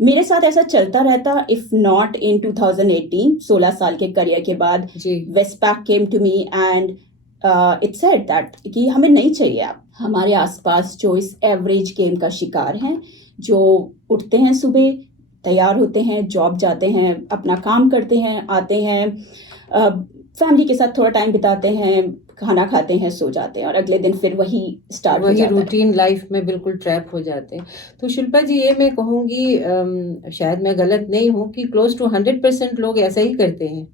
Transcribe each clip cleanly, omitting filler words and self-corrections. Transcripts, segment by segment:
मेरे साथ ऐसा चलता रहता, इफ नॉट इन 2018, 16 साल के करियर के बाद जी Westpac came to me and it said that कि हमें नहीं चाहिए आप। हमारे आसपास जो इस एवरेज गेम का शिकार हैं, जो उठते हैं सुबह, तैयार होते हैं, जॉब जाते हैं, अपना काम करते हैं, आते हैं, फैमिली के साथ थोड़ा टाइम बिताते हैं, खाना खाते हैं, सो जाते हैं और अगले दिन फिर वही स्टार्ट हो वही जाता है। रूटीन लाइफ में बिल्कुल ट्रैप हो जाते हैं। तो शिल्पा जी, ये मैं कहूँगी, शायद मैं गलत नहीं हूँ, कि क्लोज टू 100% लोग ऐसा ही करते हैं।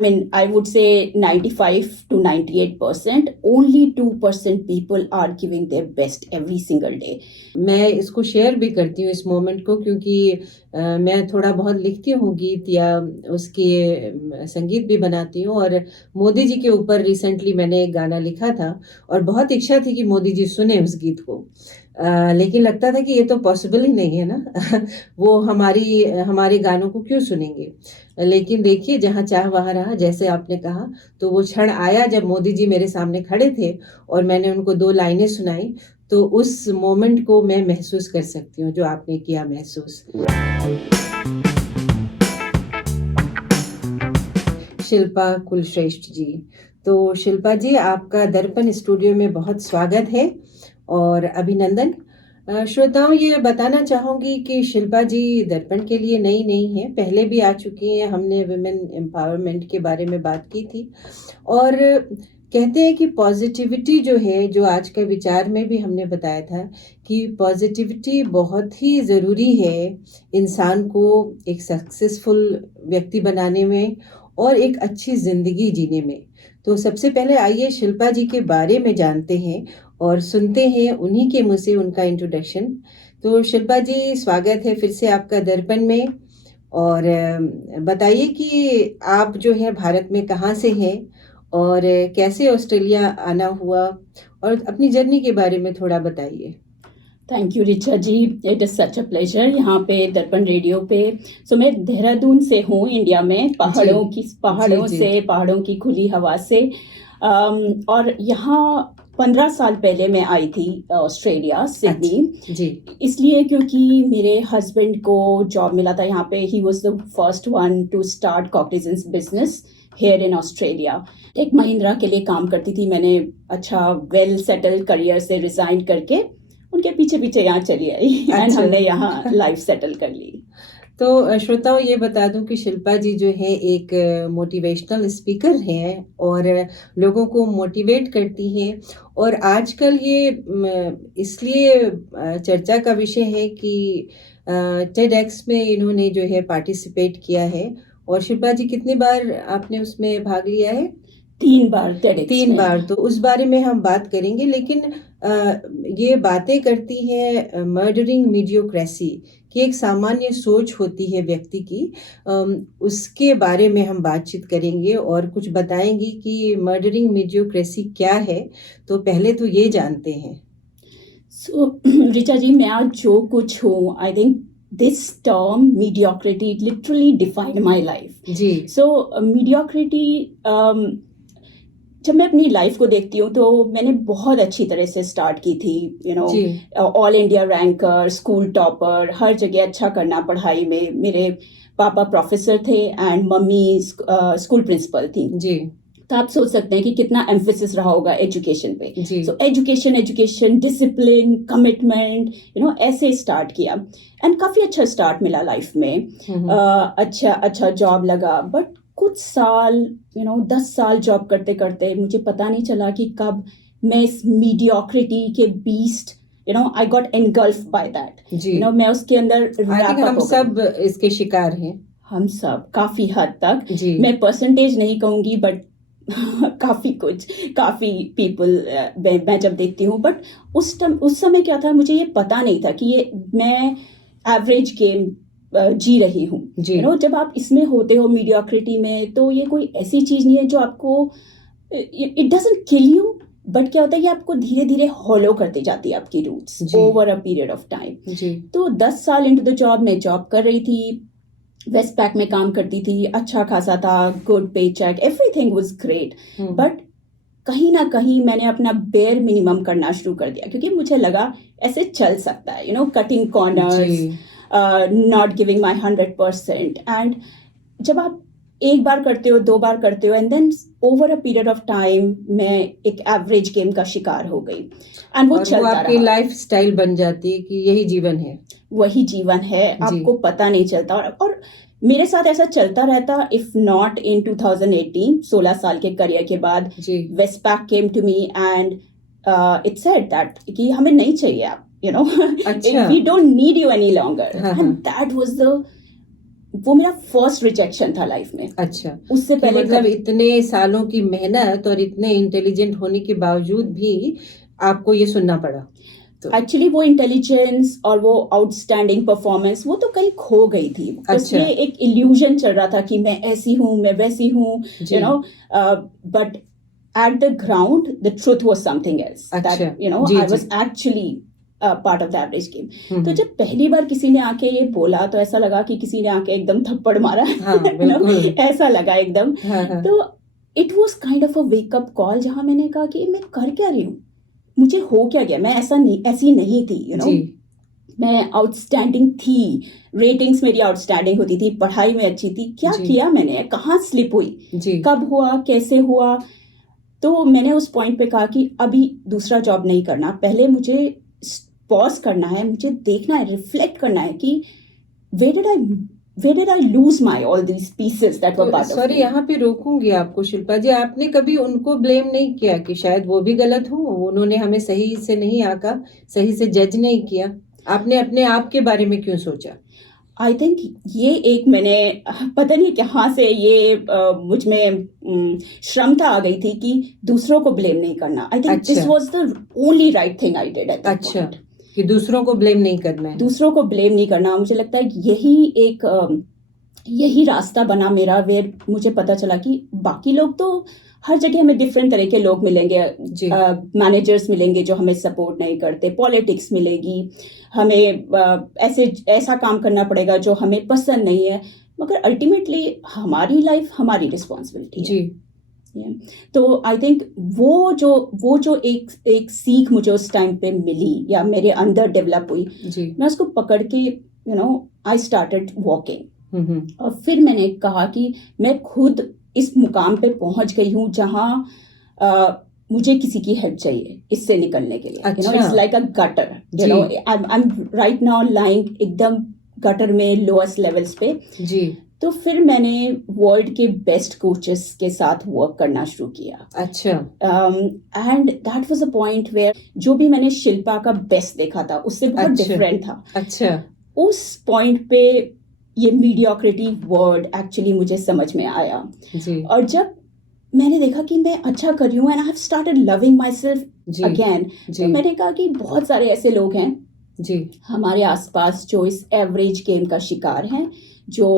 I mean, I would say 95 to 98%. Only 2% people are giving their best every single day. मैं इसको शेयर भी करती हूँ इस मोमेंट को, क्योंकि मैं थोड़ा बहुत लिखती हूँ गीत, या उसके संगीत भी बनाती हूँ। और मोदी जी के ऊपर रिसेंटली मैंने एक गाना लिखा था, और बहुत इच्छा थी कि मोदी जी सुने उस गीत को, लेकिन लगता था कि ये तो पॉसिबल ही नहीं है ना वो हमारे गानों को क्यों सुनेंगे। लेकिन देखिए, जहाँ चाह वहाँ रहा, जैसे आपने कहा। तो वो क्षण आया जब मोदी जी मेरे सामने खड़े थे और मैंने उनको 2 लाइनें सुनाई। तो उस मोमेंट को मैं महसूस कर सकती हूँ जो आपने किया महसूस। शिल्पा कुलश्रेष्ठ जी। तो शिल्पा जी, आपका दर्पण स्टूडियो में बहुत स्वागत है और अभिनंदन। श्रोताओं, ये बताना चाहूँगी कि शिल्पा जी दर्पण के लिए नई नहीं है, पहले भी आ चुकी हैं। हमने वुमेन एम्पावरमेंट के बारे में बात की थी, और कहते हैं कि पॉजिटिविटी जो है, जो आज के विचार में भी हमने बताया था कि पॉजिटिविटी बहुत ही ज़रूरी है इंसान को एक सक्सेसफुल व्यक्ति बनाने में और एक अच्छी ज़िंदगी जीने में। तो सबसे पहले आइए शिल्पा जी के बारे में जानते हैं और सुनते हैं उन्हीं के मुँह से उनका इंट्रोडक्शन। तो शिल्पा जी, स्वागत है फिर से आपका दर्पण में। और बताइए कि आप जो है भारत में कहाँ से हैं और कैसे ऑस्ट्रेलिया आना हुआ, और अपनी जर्नी के बारे में थोड़ा बताइए। Thank you Richa ji, it is such a pleasure यहाँ पे दर्पण रेडियो पे। सो मैं देहरादून से हूँ, इंडिया में, पहाड़ों की खुली हवा से। और यहाँ 15 साल पहले मैं आई थी ऑस्ट्रेलिया, सिडनी। जी इसलिए क्योंकि मेरे हस्बैंड को जॉब मिला था यहाँ पे। He was the first one two start cognizance business here in Australia. एक महिंद्रा के लिए काम करती थी मैंने। अच्छा वेल सेटल करियर से रिजाइन करके उनके पीछे पीछे यहाँ चली आई एंड हमने यहाँ लाइफ सेटल कर ली। तो श्रोताओं, ये बता दूं कि शिल्पा जी जो है एक मोटिवेशनल स्पीकर हैं और लोगों को मोटिवेट करती हैं। और आजकल ये इसलिए चर्चा का विषय है कि टेडएक्स में इन्होंने जो है पार्टिसिपेट किया है। और शिल्पा जी, कितनी बार आपने उसमें भाग लिया है? 3 बार TEDx 3 में। बार। तो उस बारे में हम बात करेंगे, लेकिन ये बातें करती है मर्डरिंग मीडियोक्रेसी की, एक सामान्य सोच होती है व्यक्ति की। उसके बारे में हम बातचीत करेंगे और कुछ बताएंगे कि मर्डरिंग मीडियोक्रेसी क्या है। तो पहले तो ये जानते हैं। सो रिचा जी, मैं आज जो कुछ हूँ, I think this term mediocrity literally defined my life. जी So mediocrity, जब मैं अपनी लाइफ को देखती हूँ तो मैंने बहुत अच्छी तरह से स्टार्ट की थी, जी all India ranker, school topper, हर जगह अच्छा करना पढ़ाई में। मेरे पापा प्रोफेसर थे एंड मम्मी स्कूल प्रिंसिपल थी। जी तो आप सोच सकते हैं कि कितना एम्फेसिस रहा होगा एजुकेशन पे। जी सो एजुकेशन, डिसिप्लिन, कमिटमेंट, ऐसे स्टार्ट किया एंड काफ़ी अच्छा स्टार्ट मिला लाइफ में। अच्छा जॉब लगा, बट कुछ साल 10 साल जॉब करते करते मुझे पता नहीं चला कि कब मैं इस मीडियोक्रिटी के beast, I got engulf by that. जी मैं उसके अंदर आई थिंक हम सब इसके शिकार हैं। हम सब काफ़ी हद तक। जी मैं परसेंटेज नहीं कहूँगी, बट काफ़ी पीपल मैं जब देखती हूँ। बट उस समय क्या था, मुझे ये पता नहीं था कि ये मैं एवरेज गेम जी रही हूँ। जी जब आप इसमें होते हो मीडियोक्रिटी में, तो ये कोई ऐसी चीज़ नहीं है जो आपको, it doesn't kill you, but क्या होता है कि आपको धीरे धीरे हॉलो करती जाती है आपकी roots over a period of time. जी तो 10 साल इनटू द जॉब मैं जॉब कर रही थी, वेस्टपैक में काम करती थी, अच्छा खासा था, good pay cheque, everything was great. But कहीं ना कहीं मैंने अपना बेयर मिनिमम करना शुरू कर दिया, क्योंकि मुझे लगा ऐसे चल सकता है, cutting corners, not giving my 100%. And जब आप एक बार करते हो, 2 बार करते हो, and then over a period of time मैं एक एवरेज गेम का शिकार हो गई, एंड वो और वो चलता आपकी रहा. लाइफ स्टाइल बन जाती है कि यही जीवन है। वही जीवन है, जी। आपको पता नहीं चलता. और मेरे साथ ऐसा चलता रहता. इफ नॉट इन 2018, 16 साल के करियर के बाद, जी। Westpac came to me and it said that कि हमें नहीं चाहिए आप, यू नो, अच्छा। We don't need you any longer. हाँ, एंड दैट वाज द, वो मेरा फर्स्ट रिजेक्शन था लाइफ में. अच्छा, उससे कि पहले मतलब इतने सालों की मेहनत और इतने इंटेलिजेंट होने के बावजूद भी आपको ये सुनना पड़ा। तो एक्चुअली वो इंटेलिजेंस और वो आउटस्टैंडिंग परफॉर्मेंस वो तो कहीं खो गई थी. अच्छा। उसमें एक इल्यूजन चल रहा था कि मैं ऐसी हूँ, मैं वैसी हूँ, जी। You know, but at the ground the truth was something else. अच्छा। दैट, यू नो, जी, आई जी। Was actually part of the average game. तो हम्म। जब पहली बार किसी ने आके ये बोला तो ऐसा लगा कि किसी ने आके एकदम थप्पड़ मारा. हाँ, you know, बिल्कुल। ऐसा लगा एकदम. हाँ, हाँ। तो it was kind of a wake up call, जहां मैंने कहा कि मैं कर क्या रही हूँ, मुझे हो क्या गया. मैं ऐसी नहीं थी, यू नो. जी। मैं आउटस्टैंडिंग थी, रेटिंग्स मेरी आउटस्टैंडिंग होती थी, पढ़ाई में अच्छी थी. क्या जी। किया मैंने, कहाँ स्लिप हुई, जी। कब हुआ, कैसे हुआ. तो मैंने उस पॉइंट पे कहा कि अभी दूसरा जॉब नहीं करना, पहले मुझे पॉज करना है, मुझे देखना है, रिफ्लेक्ट करना है कि where did I lose my all these pieces that were तो part of सॉरी, me. यहाँ पे रोकूंगी आपको शिल्पा जी। आपने कभी उनको ब्लेम नहीं किया कि शायद वो भी गलत हो, उन्होंने हमें सही से नहीं आका, सही से जज नहीं किया? आपने अपने आप के बारे में क्यों सोचा? आई थिंक ये एक मैंने पता नहीं कहाँ से ये मुझ में श्रमता आ गई थी कि दूसरों को ब्लेम नहीं करना. आई थिंक दिस अच्छा। Was the only right thing I did at that अच्छा, पॉइंट. कि दूसरों को ब्लेम नहीं करना है। दूसरों को ब्लेम नहीं करना. मुझे लगता है यही रास्ता बना मेरा, वेयर मुझे पता चला कि बाकी लोग तो हर जगह हमें डिफरेंट तरह के लोग मिलेंगे. जी। मैनेजर्स मिलेंगे जो हमें सपोर्ट नहीं करते, पॉलिटिक्स मिलेगी, हमें ऐसा काम करना पड़ेगा जो हमें पसंद नहीं है, मगर अल्टीमेटली हमारी लाइफ हमारी रिस्पॉन्सिबिलिटी है. जी। तो आई थिंक वो जो एक सीख मुझे उस टाइम पे मिली या मेरे अंदर डेवलप हुई, जी। मैं उसको पकड़ के, you know, I started walking. Hmm. और फिर मैंने कहा कि मैं खुद इस मुकाम पे पहुंच गई हूँ जहां मुझे किसी की हेल्प चाहिए इससे निकलने के लिए. You know, it's like a gutter, you know. I am right now lying एकदम गटर में, लोएस्ट लेवल्स पे. जी। तो फिर मैंने वर्ल्ड के बेस्ट कोचेस के साथ वर्क करना शुरू किया. अच्छा। And that was a point where जो भी मैंने शिल्पा का बेस्ट देखा था उससे बहुत अच्छा। डिफरेंट था. अच्छा। उस पॉइंट पे ये मीडियोक्रिटी वर्ड एक्चुअली मुझे समझ में आया. जी। और जब मैंने देखा कि मैं अच्छा कर रही हूँ and I have started loving my self again, तो मैंने कहा कि बहुत सारे ऐसे लोग हैं जी। हमारे आसपास जो इस एवरेज गेम का शिकार हैं, जो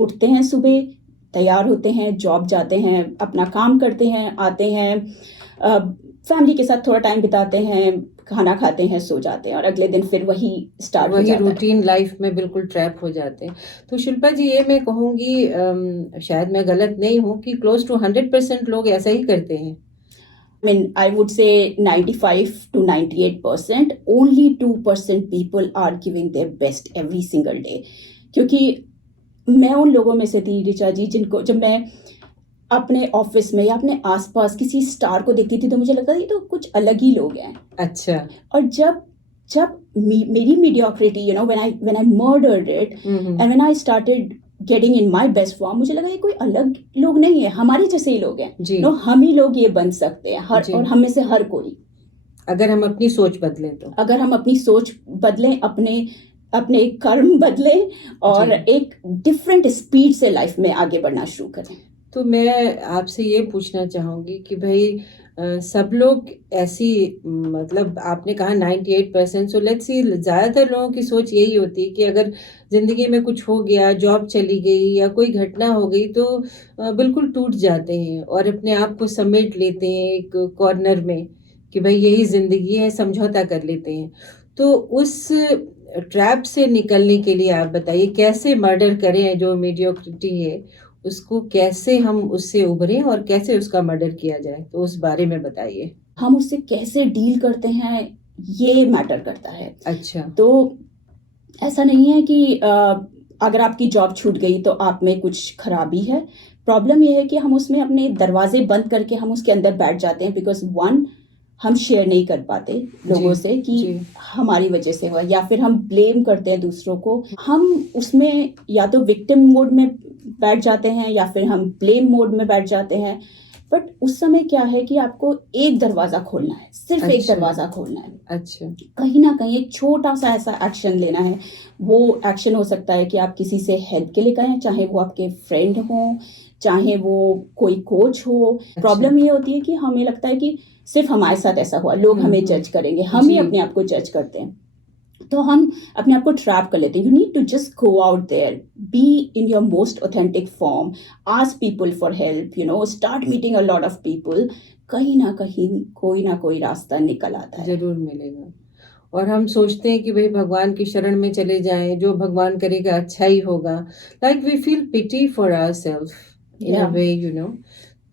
उठते हैं सुबह, तैयार होते हैं, जॉब जाते हैं, अपना काम करते हैं, आते हैं, फैमिली के साथ थोड़ा टाइम बिताते हैं, खाना खाते हैं, सो जाते हैं, और अगले दिन फिर वही स्टार्ट हो वही जाता है. रूटीन लाइफ में बिल्कुल ट्रैप हो जाते हैं. तो शिल्पा जी, ये मैं कहूँगी, शायद मैं गलत नहीं हूँ, कि क्लोज टू 100% लोग ऐसा ही करते हैं. I mean, I would say 95 to 98%. Only 2% people are giving their best every single day. क्योंकि मैं उन लोगों में से थी ऋचा जी, जिनको जब मैं अपने ऑफिस में या अपने आसपास किसी स्टार को देखती थी तो मुझे लगता था ये तो कुछ अलग ही लोग हैं. अच्छा. और जब मेरी mediocrity, you know, when I murdered it and when I started getting in my best form, मुझे लगा ये कोई अलग लोग नहीं है, हमारे जैसे ही लोग हैं. जी. नो, हम ही लोग ये बन सकते हैं, और हम में से हर कोई, अगर हम अपनी सोच बदलें तो. अगर हम अपनी सोच बदलें, अपने कर्म बदलें और एक डिफरेंट स्पीड से लाइफ में आगे बढ़ना शुरू करें. तो मैं आपसे ये पूछना चाहूँगी कि भाई, सब लोग ऐसी, मतलब आपने कहा 98%, सो लेट्स सी, ज़्यादातर लोगों की सोच यही होती है कि अगर ज़िंदगी में कुछ हो गया, जॉब चली गई या कोई घटना हो गई, तो बिल्कुल टूट जाते हैं और अपने आप को समेट लेते हैं एक कॉर्नर में कि भाई यही ज़िंदगी है, समझौता कर लेते हैं. तो उस ट्रैप से निकलने के लिए आप बताइए, कैसे मर्डर करें जो मीडियोक्रिटी है, उसको कैसे हम उससे उभरें और कैसे उसका मर्डर किया जाए, तो उस बारे में बताइए. हम उससे कैसे डील करते हैं ये मैटर करता है. अच्छा. तो ऐसा नहीं है कि अगर आपकी जॉब छूट गई तो आप में कुछ खराबी है। प्रॉब्लम ये है कि हम उसमें अपने दरवाजे बंद करके हम उसके अंदर बैठ जाते हैं, बिकॉज वन, हम शेयर नहीं कर पाते लोगों जी, से कि जी। हमारी वजह से हुआ, या फिर हम ब्लेम करते हैं दूसरों को। हम उसमें या तो विक्टिम मोड में बैठ जाते हैं या फिर हम ब्लेम मोड में बैठ जाते हैं। बट उस समय क्या है कि आपको एक दरवाजा खोलना है, सिर्फ एक अच्छा, दरवाजा खोलना है। अच्छा। कहीं ना कहीं एक छोटा सा ऐसा एक्शन लेना है। वो एक्शन हो सकता है कि आप किसी से हेल्प के लिए कहें, चाहे वो आपके फ्रेंड हो, चाहे वो कोई कोच हो। अच्छा। प्रॉब्लम ये होती है कि हमें लगता है कि सिर्फ हमारे साथ ऐसा हुआ, लोग हमें जज करेंगे, हम ही जी। अपने आप को जज करते हैं। तो हम अपने आप को ट्रैप कर लेते हैं। You need to just go out there, be in your most authentic form, ask people for help, start meeting a lot of people. कहीं ना कोई रास्ता निकल आता है। ज़रूर मिलेगा। और हम सोचते हैं कि भई भगवान की शरण में चले जाएँ, जो भगवान करेगा अच्छा ही होगा। Like we feel pity for ourselves in a Yeah. Way,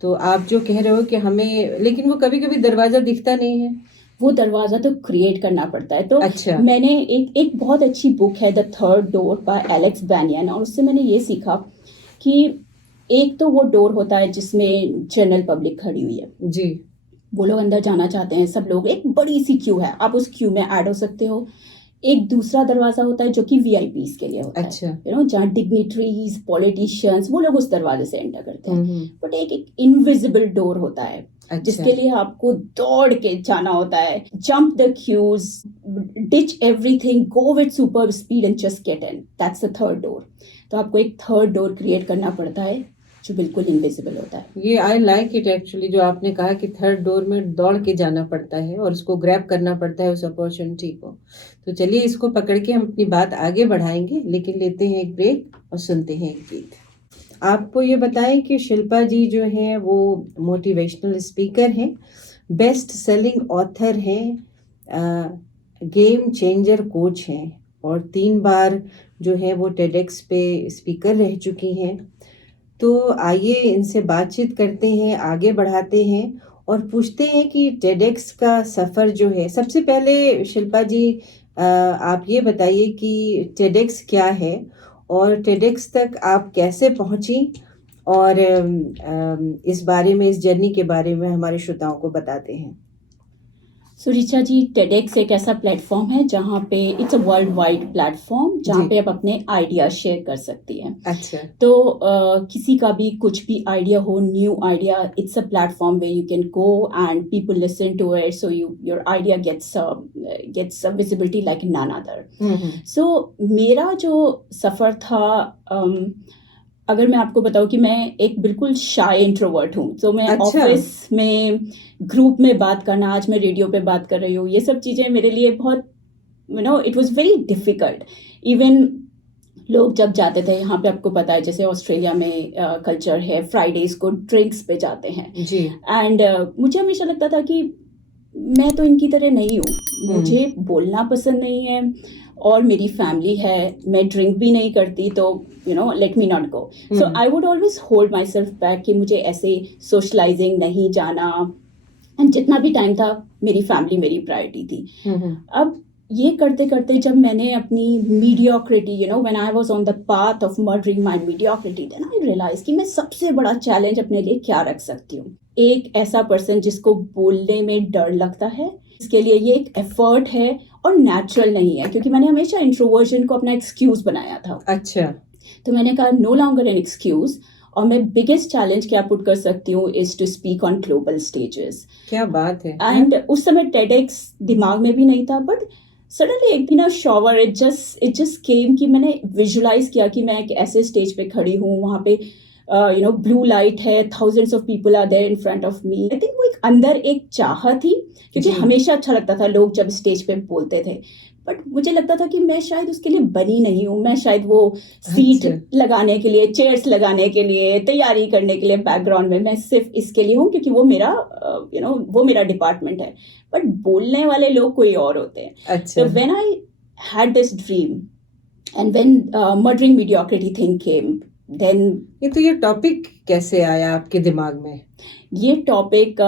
तो आप जो कह रहे हो कि हमें, लेकिन वो कभी-कभी दरवाज़ा दिखता नहीं है। वो दरवाज़ा तो क्रिएट करना पड़ता है। तो अच्छा। मैंने एक बहुत अच्छी बुक है, the third door by Alex Banayan, और उससे मैंने ये सीखा कि एक तो वो डोर होता है जिसमें जनरल पब्लिक खड़ी हुई है, जी। वो लोग अंदर जाना चाहते हैं, सब लोग, एक बड़ी सी क्यू है, आप उस क्यू में ऐड हो सकते हो। एक दूसरा दरवाजा होता है जो कि वीआईपीज के लिए होता अच्छा। है, जहाँ डिग्निटरीज, पॉलिटिशियंस, वो लोग उस दरवाजे से एंटर करते हैं। हुँ। बट एक इनविजिबल डोर होता है अच्छा। जिसके लिए आपको दौड़ के जाना होता है, jump the queues, ditch everything, go with super speed and just get in. That's the third door. तो आपको एक थर्ड डोर क्रिएट करना पड़ता है जो बिल्कुल इनविजिबल होता है। ये आई लाइक इट एक्चुअली, जो आपने कहा कि थर्ड डोर में दौड़ के जाना पड़ता है और उसको ग्रैब करना पड़ता है उस अपॉर्चुनिटी को। तो चलिए इसको पकड़ के हम अपनी बात आगे बढ़ाएँगे, लेकिन लेते हैं एक ब्रेक और सुनते हैं एक गीत। आपको ये बताएं कि शिल्पा जी जो हैं वो मोटिवेशनल स्पीकर हैं, बेस्ट सेलिंग ऑथर हैं, गेम चेंजर कोच हैं और 3 बार जो है वो टेडेक्स पे स्पीकर रह चुकी हैं। तो आइए इनसे बातचीत करते हैं, आगे बढ़ाते हैं और पूछते हैं कि टेडेक्स का सफ़र जो है, सबसे पहले शिल्पा जी आप ये बताइए कि टेडेक्स क्या है और टेडेक्स तक आप कैसे पहुंची, और इस बारे में, इस जर्नी के बारे में हमारे श्रोताओं को बताते हैं। सुरिचा जी, टेडेक्स एक ऐसा प्लेटफॉर्म है जहाँ पे it's a world wide platform जहाँ जी। पे आप अपने आइडिया शेयर कर सकती हैं। अच्छा। तो किसी का भी कुछ भी आइडिया हो, new idea, it's a platform way you can go and people listen to it, so your idea gets visibility like none other. So मेरा जो सफ़र था, अगर मैं आपको बताऊं कि मैं एक बिल्कुल शाय इंट्रोवर्ट हूँ, तो मैं अच्छा। ऑफिस में ग्रुप में बात करना, आज मैं रेडियो पे बात कर रही हूँ, ये सब चीज़ें मेरे लिए बहुत, it was very difficult. Even लोग जब जाते थे यहाँ पे, आपको पता है जैसे ऑस्ट्रेलिया में कल्चर है, फ्राइडेज को ड्रिंक्स पे जाते हैं, जी। एंड मुझे हमेशा लगता था कि मैं तो इनकी तरह नहीं हूँ, मुझे बोलना पसंद नहीं है, और मेरी फैमिली है, मैं ड्रिंक भी नहीं करती, तो let me not go. So I would always hold my self back कि मुझे ऐसे सोशलाइजिंग नहीं जाना, एंड जितना भी टाइम था मेरी फैमिली मेरी प्रायोरिटी थी। अब ये करते करते जब मैंने अपनी mediocrity, when I was on the path of murdering my mediocrity, then I realise कि मैं सबसे बड़ा चैलेंज अपने लिए क्या रख सकती हूँ। एक ऐसा पर्सन जिसको बोलने में डर लगता है, इसके लिए ये एक एफर्ट है और नेचुरल नहीं है, क्योंकि मैंने हमेशा इंट्रोवर्जन को अपना एक्सक्यूज बनाया था। अच्छा। तो मैंने कहा नो लॉन्गर एन एक्सक्यूज, और मैं बिगेस्ट चैलेंज क्या पुट कर सकती हूँ is to speak on global stages. क्या बात है। एंड उस समय टेडेक्स दिमाग में भी नहीं था, बट सडनली एक दिन शॉवर इट जस्ट केम कि मैंने विजुलाइज किया कि मैं एक ऐसे स्टेज पे खड़ी हूँ, वहाँ पे ब्लू लाइट है, thousands of people are there in front of me. I think वो एक अंदर एक चाह थी, क्योंकि हमेशा अच्छा लगता था लोग जब स्टेज पे बोलते थे, बट मुझे लगता था कि मैं शायद उसके लिए बनी नहीं हूँ, मैं शायद वो सीट लगाने के लिए, चेयर्स लगाने के लिए, तैयारी करने के लिए बैकग्राउंड में, मैं सिर्फ इसके लिए हूँ क्योंकि वो मेरा वो मेरा डिपार्टमेंट है, बट बोलने वाले लोग कोई और होते हैं। अच्छा। तो when I had this dream and when murdering mediocrity thing came, देन ये टॉपिक कैसे आया आपके दिमाग में? ये टॉपिक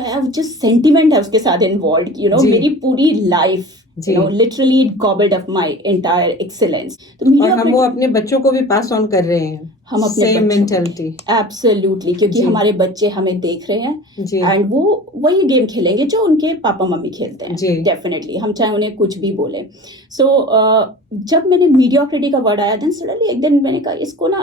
आया, जस्ट सेंटिमेंट है उसके साथ इन्वॉल्व, मेरी पूरी लाइफ जी। Literally it gobbled up my entire excellence. तो और मीडिया हम वो अपने बच्चों को भी पास ऑन कर रहे हैं, हम अपने सेम बच्चों मेंटालिटी। एब्सोल्युटली, क्योंकि जी। हमारे बच्चे हमें देख रहे हैं जी एंड वो वही गेम खेलेंगे जो उनके पापा मम्मी खेलते हैं। जी डेफिनेटली, हम चाहे उन्हें कुछ भी बोले। सो जब मैंने मीडियोक्रिटी का वर्ड आया, देन सडनली एक दिन मैंने कहा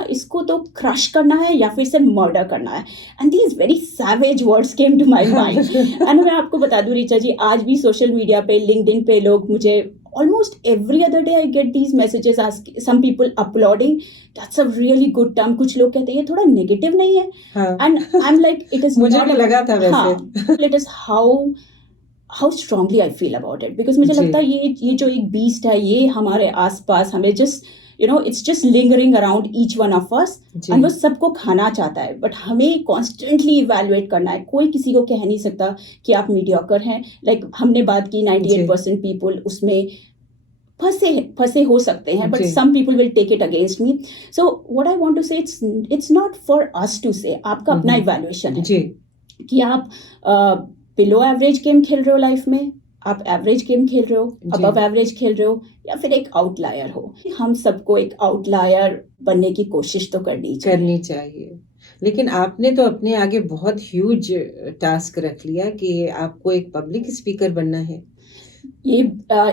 इसको तो क्रश करना है या फिर से मर्डर करना है। And these very savage words came to my mind. And मैं आपको बता दूं ऋचा जी, आज भी सोशल मीडिया पे, लिंक्डइन पे लोग मुझे almost every other day I get these messages, some people uploading that's a really good term, कुछ लोग कहते हैं ये थोड़ा नेगेटिव नहीं है। हाँ। and I'm like it is मुझे not भी लगा था वैसे। हाँ, it is how strongly I feel about it, because मुझे जी। लगता है ये जो एक बीस्ट है, ये हमारे आसपास हमें just it's just lingering around each one of us ji. and वो सबको खाना चाहता है, बट हमें कॉन्स्टेंटली इवेलुएट करना है। कोई किसी को कह नहीं सकता कि आप मीडियोकर हैं। लाइक हमने बात की 98% पीपल उसमें फंसे हो सकते हैं, बट जी। Some people will take it against me. So what I want to say, it's not for us to say, आपका अपना इवैल्यूएशन है जी। कि आप बिलो एवरेज गेम खेल रहे हो लाइफ में, आप एवरेज गेम खेल रहे हो, जी। अबव एवरेज खेल रहे हो, या फिर एक आउटलायर हो। हम सबको एक आउटलायर बनने की कोशिश तो करनी चाहिए। लेकिन आपने तो अपने आगे बहुत ह्यूज टास्क रख लिया कि आपको एक पब्लिक स्पीकर बनना है। ये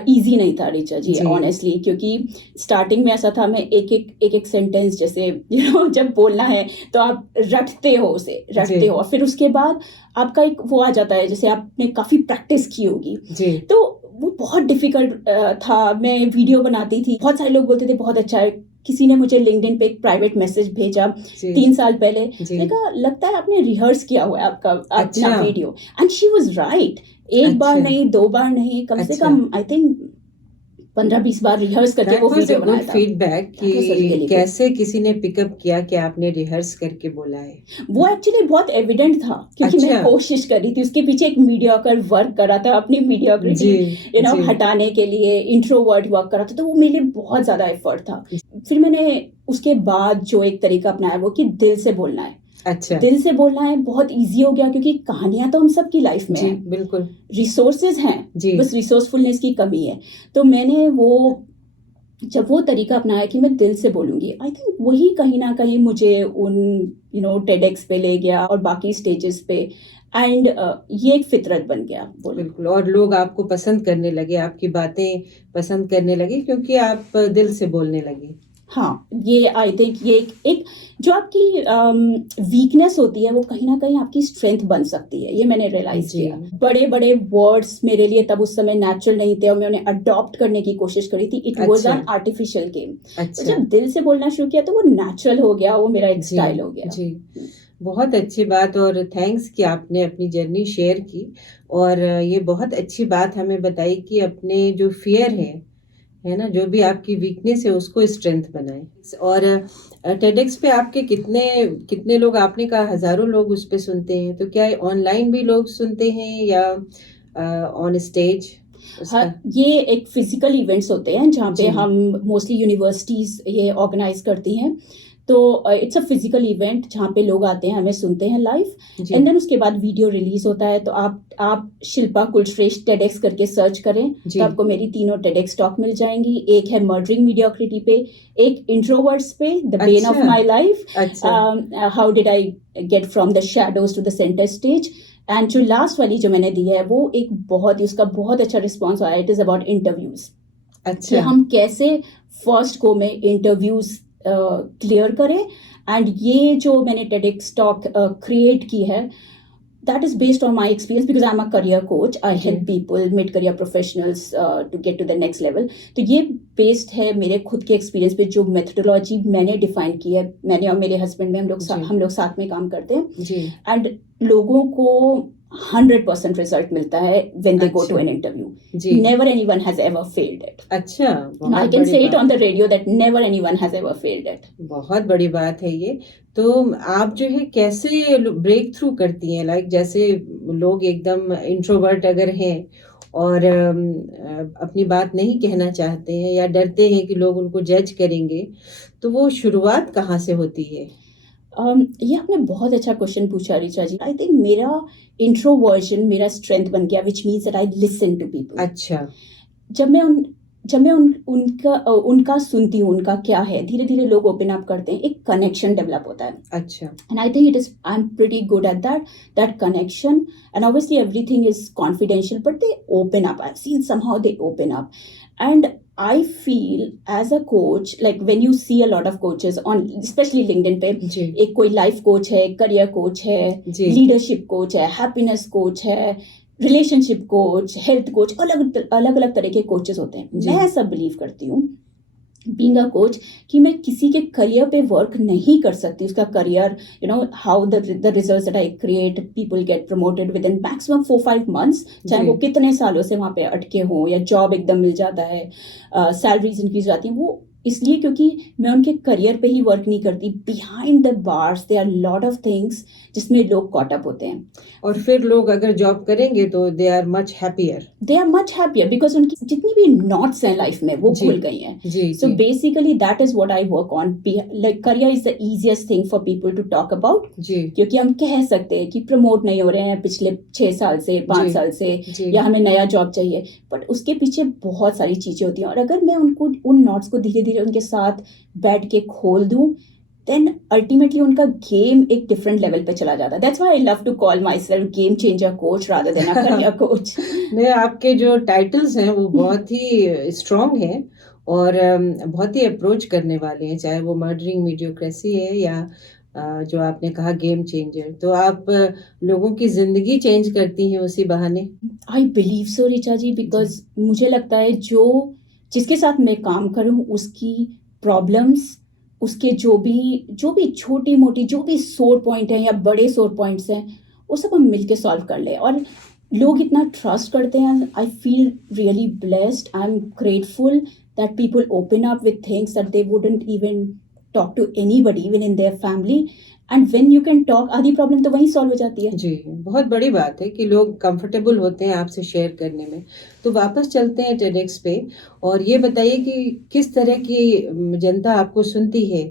इजी नहीं था ऋचा जी, जी। ऑनेस्टली, क्योंकि स्टार्टिंग में ऐसा था, मैं एक सेंटेंस जैसे जब बोलना है तो आप रटते हो जी। और फिर उसके बाद आपका एक वो आ जाता है, जैसे आपने काफी प्रैक्टिस की होगी, जी। तो वो बहुत डिफिकल्ट था। मैं वीडियो बनाती थी, बहुत सारे लोग बोलते थे बहुत अच्छा है। किसी ने मुझे लिंक्डइन पे एक प्राइवेट मैसेज भेजा जी। 3 साल पहले, जी। मैंने कहा लगता है आपने रिहर्स किया हुआ है अपना अच्छा। Video. And she was right, एक बार अच्छा। नहीं, 2 बार नहीं, कम से अच्छा। कम आई थिंक 15-20 बार रिहर्स करके दैट वो वाज अ वीडियो गुड बनाया था। फीडबैक That was a कि really good. कैसे किसी ने पिकअप किया कि आपने रिहर्स करके बोला है। वो एक्चुअली बहुत एविडेंट था, क्योंकि मैं अच्छा। कोशिश कर रही थी, उसके पीछे एक मीडियोकर वर्क कर रहा था, अपनी मीडियोक्रिटी जी। जी। हटाने के लिए इंट्रोवर्ट वर्क कर रहा था, तो वो मेरे लिए बहुत ज्यादा एफर्ट था। फिर मैंने उसके बाद जो एक तरीका अपनाया वो कि दिल से बोलना है। अच्छा। दिल से बोलना है बहुत इजी हो गया, क्योंकि कहानियां तो हम सबकी लाइफ में जी, है, बिल्कुल। रिसोर्सेज हैं, जी। बस रिसोर्सफुलनेस की कमी है। तो मैंने जब वो तरीका अपनाया कि मैं दिल से बोलूंगी, आई थिंक वही कहीं ना कहीं मुझे उन टेडेक्स पे ले गया और बाकी स्टेजेस पे, एंड ये एक फितरत बन गया बोलना। बिल्कुल, और लोग आपको पसंद करने लगे, आपकी बातें पसंद करने लगे क्योंकि आप दिल से बोलने लगे। हाँ, ये आई थिंक ये एक जो आपकी वीकनेस होती है, वो कहीं ना कहीं आपकी स्ट्रेंथ बन सकती है, ये मैंने रियलाइज जी। किया। बड़े बड़े वर्ड्स मेरे लिए तब उस समय नेचुरल नहीं थे, और मैं उन्हें अडॉप्ट करने की कोशिश करी थी। इट वाज अच्छा। An artificial game. तो अच्छा। जब दिल से बोलना शुरू किया तो वो नेचुरल हो गया, वो मेरा एक जी। स्टाइल हो गया। जी। बहुत अच्छी बात, और थैंक्स कि आपने अपनी जर्नी शेयर की, और ये बहुत अच्छी बात हमें बताई कि अपने जो फियर है ना, जो भी आपकी वीकनेस है उसको स्ट्रेंथ बनाएं। और टेडेक्स पे आपके कितने कितने लोग, आपने कहा हजारों लोग उस पे सुनते हैं, तो क्या ऑनलाइन भी लोग सुनते हैं या ऑन स्टेज उसका? हाँ, ये एक फिजिकल इवेंट्स होते हैं जहाँ पे जी। हम मोस्टली यूनिवर्सिटीज ये ऑर्गेनाइज करती हैं। तो इट्स अ फिजिकल इवेंट जहाँ पे लोग आते हैं, हमें सुनते हैं लाइव, जी। एंड देन उसके बाद वीडियो रिलीज होता है। तो आप शिल्पा कुलश्रेष्ठ टेडेक्स करके सर्च करें जी। तो आपको मेरी 3 टेडेक्स टॉक मिल जाएंगी। एक है मर्डरिंग मीडियोक्रिटी पे, एक इंट्रोवर्ट्स पे, द बेन ऑफ अच्छा। माई लाइफ, अच्छा। How did I get from the shadows to the centre stage. And जो लास्ट वाली जो मैंने दी है, वो एक उसका बहुत अच्छा रिस्पॉन्स आया। इट इज अबाउट इंटरव्यूज, कि अच्छा। हम कैसे फर्स्ट गो में इंटरव्यूज क्लियर करें। एंड ये जो मैंने टेडेक्स टॉक क्रिएट की है, that is based on my experience, because I am a career coach. I help people, mid career professionals to get to the next level. तो ये based है मेरे खुद के एक्सपीरियंस पे, जो मेथडोलॉजी मैंने डिफाइन की है। मैंने और मेरे हस्बैंड में हम लोग साथ में काम करते हैं, जी। एंड लोगों को 100% रिजल्ट मिलता है when they go to अच्छा। an interview. Ji. Never anyone has ever failed it. अच्छा, I बहुत can बड़ी say it बात। on the radio that never anyone has ever failed it. बहुत बड़ी बात है ये। तो आप जो है कैसे ब्रेक थ्रू करती हैं, लाइक जैसे लोग एकदम इंट्रोवर्ट अगर हैं और अपनी बात नहीं कहना चाहते हैं या डरते हैं कि लोग उनको जज करेंगे, तो वो शुरुआत कहाँ से होती है? ये आपने बहुत अच्छा क्वेश्चन पूछा ऋचा जी। आई थिंक मेरा इंट्रोवर्जन मेरा स्ट्रेंथ बन गया, which means that I listen to people. अच्छा। जब मैं उनका सुनती हूँ, उनका क्या है, धीरे धीरे लोग ओपन अप करते हैं, एक कनेक्शन डेवलप होता है. अच्छा. And I think I'm pretty good at that connection. And obviously everything is confidential, but they open up. I've seen somehow they open up. And I feel as a coach, like when you see a lot of coaches on, especially LinkedIn पे, जी. एक कोई life coach है, career coach है, जी. Leadership coach है, happiness coach है, relationship coach, health coach, अलग अलग तरह के कोचेस होते हैं. जी. मैं ऐसा बिलीव करती हूँ बीइंग अ कोच कि मैं किसी के करियर पे वर्क नहीं कर सकती. उसका career, you know, how the results that I create, people get promoted with in maximum 4-5 months, चाहे जी. वो कितने सालों से वहाँ पे अटके हों, या जॉब एकदम मिल जाता है, सैलरीज इंक्रीज हो जाती हैं, वो इसलिए क्योंकि मैं उनके करियर पे ही वर्क नहीं करती. Behind the bars there are lot of things जिसमें लोग कॉट अप होते हैं. और फिर लोग अगर जॉब करेंगे तो they are much happier because उनकी जितनी भी नॉट्स हैं लाइफ में वो जी. खुल गई हैं. जी. So ji. basically that is what I work on. Like career is the easiest thing for people to talk about, जी. क्योंकि हम कह सकते हैं कि प्रमोट नहीं हो रहे हैं पिछले 6 साल से, 5 जी. साल से, जी. या हमें नया जॉब चाहिए. बट उसके पीछे बहुत सारी चीजें होती हैं, और अगर मैं उनको उन नॉट्स को धीरे धीरे उनके साथ बैठ के खोल दूं, देन अल्टीमेटली उनका गेम एक डिफरेंट लेवल पे चला जाता है. That's why I love to call myself game changer coach rather than a career coach. नहीं, आपके जो टाइटल्स हैं वो बहुत ही स्ट्रॉन्ग हैं और बहुत ही अप्रोच करने वाले हैं, चाहे वो मर्डरिंग मीडियोक्रेसी है या जो आपने कहा गेम चेंजर. तो आप लोगों की जिंदगी चेंज करती हैं उसी बहाने. I believe so Richa ji, because मुझे लगता है जिसके साथ मैं काम करूँ उसकी प्रॉब्लम्स, उसके जो भी छोटी मोटी जो भी सोर पॉइंट है या बड़े सोर पॉइंट्स हैं, वो सब हम मिलके सॉल्व कर ले. और लोग इतना ट्रस्ट करते हैं. I feel really blessed. I am grateful that people open up with things that they wouldn't even talk to anybody even in their family. And when you can talk, आधी problem तो वहीं solve हो जाती है. जी, बहुत बड़ी बात है कि लोग कंफर्टेबल होते हैं आपसे शेयर करने में. तो वापस चलते हैं टेडेक्स पे और ये बताइए कि किस तरह की जनता आपको सुनती है.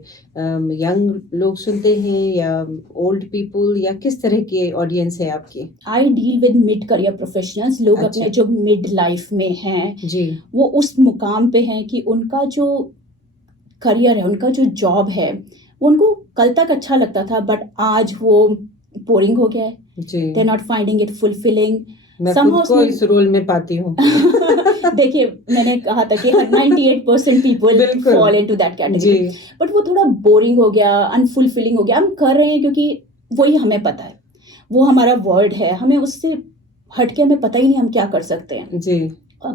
यंग लोग सुनते हैं या ओल्ड पीपल, या किस तरह की ऑडियंस है आपकी. I deal with mid career professionals. लोग अच्छा. अपने जो मिड लाइफ में हैं जी. वो उस मुकाम पे हैं कि उनका जो करियर है, उनका जो जॉब है, वो उनको कल तक अच्छा लगता था, बट आज वो बोरिंग हो गया है. जी. They are not finding it fulfilling. मैं खुद को इस रोल में पाती हूँ. देखिए, मैंने कहा था कि 98% पीपल बिल्कुल. Fall into that category. जी. बट वो थोड़ा बोरिंग हो गया, अनफुलफिलिंग हो गया. हम कर रहे हैं क्योंकि वही हमें पता है, वो हमारा वर्ड है, हमें उससे हटके हमें पता ही नहीं हम क्या कर सकते हैं. जी.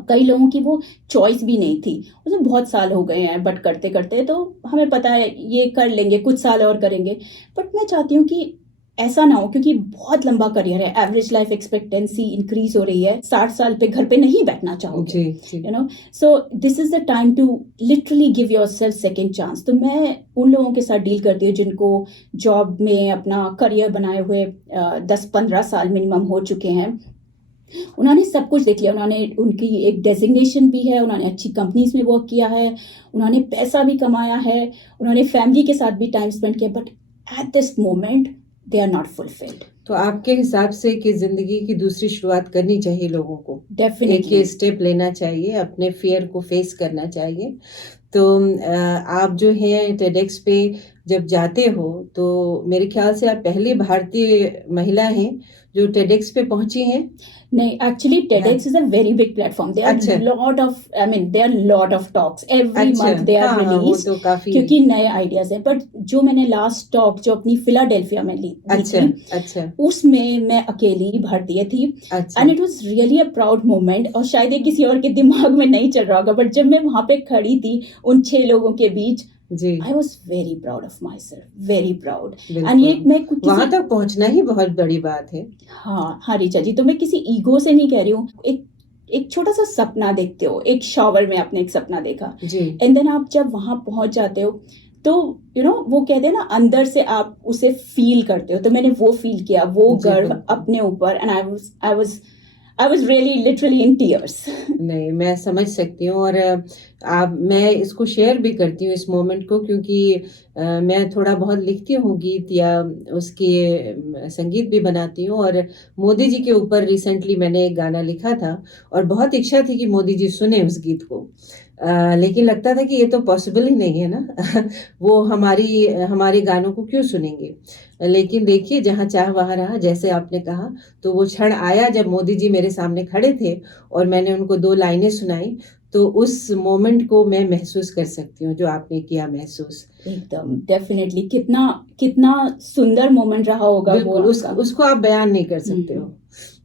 कई लोगों की वो चॉइस भी नहीं थी, उसमें बहुत साल हो गए हैं, बट करते करते तो हमें पता है ये कर लेंगे, कुछ साल और करेंगे. बट मैं चाहती हूँ कि ऐसा ना हो, क्योंकि बहुत लंबा करियर है. एवरेज लाइफ एक्सपेक्टेंसी इंक्रीज हो रही है. 60 साल पे घर पे नहीं बैठना चाहोगे, you know. So this is the time to literally give yourself second chance. तो मैं उन लोगों के साथ डील करती हूँ जिनको जॉब में अपना करियर बनाए हुए 10-15 साल मिनिमम हो चुके हैं. उन्होंने सब कुछ देख लिया, उन्होंने उनकी एक डेजिग्नेशन भी है, उन्होंने अच्छी कंपनीज में वर्क किया है, उन्होंने पैसा भी कमाया है, उन्होंने फैमिली के साथ भी टाइम स्पेंड किया, but at this moment they are not fulfilled. तो आपके हिसाब से कि जिंदगी की दूसरी शुरुआत करनी चाहिए लोगों को. डेफिनेटली एक स्टेप लेना चाहिए, अपने फियर को फेस करना चाहिए. तो आप जो है टेडेक्स पे जब जाते हो तो मेरे ख्याल से आप पहली भारतीय महिला हैं जो टेडेक्स पे पहुंची हैं. नहीं, actually TEDx is a very big platform. There अच्छा. are lot of talks every month they are हाँ, वो released, तो काफी. क्योंकि नए आइडियाज हैं. बट जो मैंने लास्ट टॉक जो अपनी फिलाडेल्फिया में ली अच्छा. थी, अच्छा. उसमें मैं अकेली भारतीय थी. अच्छा. And it was really a proud moment. और शायद ये किसी और के दिमाग में नहीं चल रहा होगा, बट जब मैं वहां पे खड़ी थी उन 6 लोगों के बीच, जी. I was very proud of myself, very proud. बिल्कुल. एंड ये मैं कुछ वहां तक पहुंचना ही बहुत बड़ी बात है. हाँ रिचा जी, तो मैं किसी ईगो से नहीं कह रही हूँ. एक छोटा सा सपना देखते हो, एक शॉवर में आपने एक सपना देखा, जी. एंड देन आप जब वहां पहुंच जाते हो तो यू नो वो कहते हैं ना, अंदर से आप उसे फील करते हो. तो मैंने वो फील किया, वो जी, गर्व बिल्कुल. अपने ऊपर. And I was I was really literally in tears. नहीं, मैं समझ सकती हूँ और मैं इसको शेयर भी करती हूँ इस मोमेंट को, क्योंकि मैं थोड़ा बहुत लिखती हूँ गीत या उसके संगीत भी बनाती हूँ। और मोदी जी के ऊपर रिसेंटली मैंने एक गाना लिखा था और बहुत इच्छा थी कि मोदी जी सुने उस गीत को। लेकिन लगता था कि ये तो पॉसिबल ही नहीं है ना वो हमारे गानों को क्यों सुनेंगे। लेकिन देखिए, जहाँ चाह वहाँ रहा, जैसे आपने कहा। तो वो क्षण आया जब मोदी जी मेरे सामने खड़े थे और मैंने उनको 2 लाइनें सुनाई, तो उस मोमेंट को मैं महसूस कर सकती हूँ जो आपने किया महसूस। एकदम डेफिनेटली कितना कितना सुंदर मोमेंट रहा होगा वो बिल्कुल, आपका। उसको आप बयान नहीं कर सकते हो।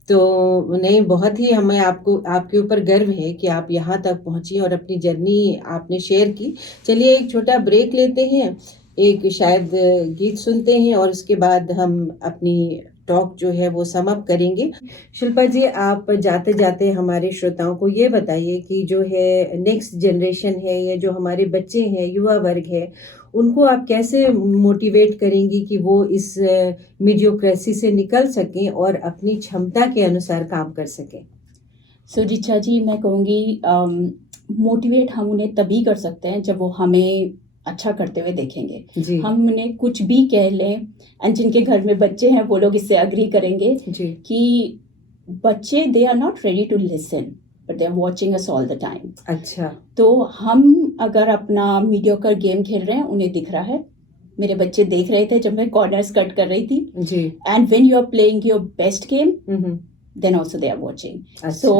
तो नहीं, बहुत ही हमें आपके ऊपर गर्व है कि आप यहाँ तक पहुँची और अपनी जर्नी आपने शेयर की। चलिए एक छोटा ब्रेक लेते हैं, एक शायद गीत सुनते हैं और उसके बाद हम अपनी टॉक जो है वो सम अप करेंगे। शिल्पा जी, आप जाते-जाते हमारे श्रोताओं को ये बताइए कि जो है नेक्स्ट जनरेशन है, या जो हमारे बच्चे हैं, युवा वर्ग है, उनको आप कैसे मोटिवेट करेंगी कि वो इस मीडियोक्रेसी से निकल सकें और अपनी क्षमता के अनुसार काम कर सकें? सो रिचा जी, मैं कहूँगी मोटिवेट हम उन्हें तभी कर सकते हैं जब वो हमें अच्छा करते हुए देखेंगे। जी, हम उन्हें कुछ भी कह लें, एंड जिनके घर में बच्चे हैं वो लोग इससे अग्री करेंगे जी, कि बच्चे they are not ready to listen, but they are watching us all the time. अच्छा, तो हम अगर अपना मीडियोकर गेम खेल रहे हैं, उन्हें दिख रहा है। मेरे बच्चे देख रहे थे जब मैं कॉर्नर्स कट कर रही थी। जी, and when you are playing your best game, hmm, then also they are watching. अच्छा, So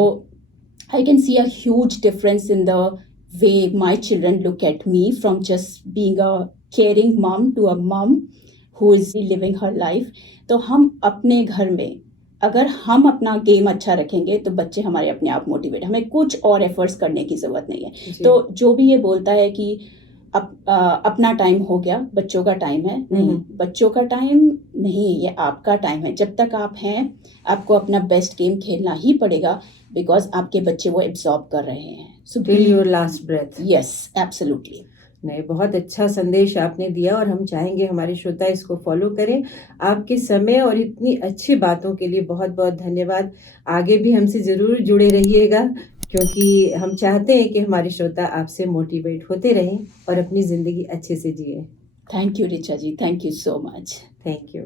I can see a huge difference in the way my children look at me, from just being a caring mom to a mom who is living her life. तो हम अपने घर में अगर हम अपना game अच्छा रखेंगे तो बच्चे हमारे अपने आप मोटिवेट, हमें कुछ और एफर्ट्स करने की ज़रूरत नहीं है। जी, तो जो भी ये बोलता है कि अपना टाइम हो गया, बच्चों का टाइम है, नहीं, बच्चों का टाइम नहीं, ये आपका टाइम है। जब तक आप हैं, आपको अपना बेस्ट गेम खेलना ही पड़ेगा, बिकॉज आपके बच्चे वो एब्जॉर्ब कर रहे हैं। So till your last breath. Yes, absolutely. नहीं, बहुत अच्छा संदेश आपने दिया और हम चाहेंगे हमारे श्रोता इसको फॉलो करें। आपके समय और इतनी अच्छी बातों के लिए बहुत-बहुत धन्यवाद। आगे भी हमसे ज़रूर जुड़े रहिएगा, क्योंकि हम चाहते हैं कि हमारे श्रोता आपसे मोटिवेट होते रहें और अपनी ज़िंदगी अच्छे से जिएँ। Thank you Richa ji, thank you so much. Thank you.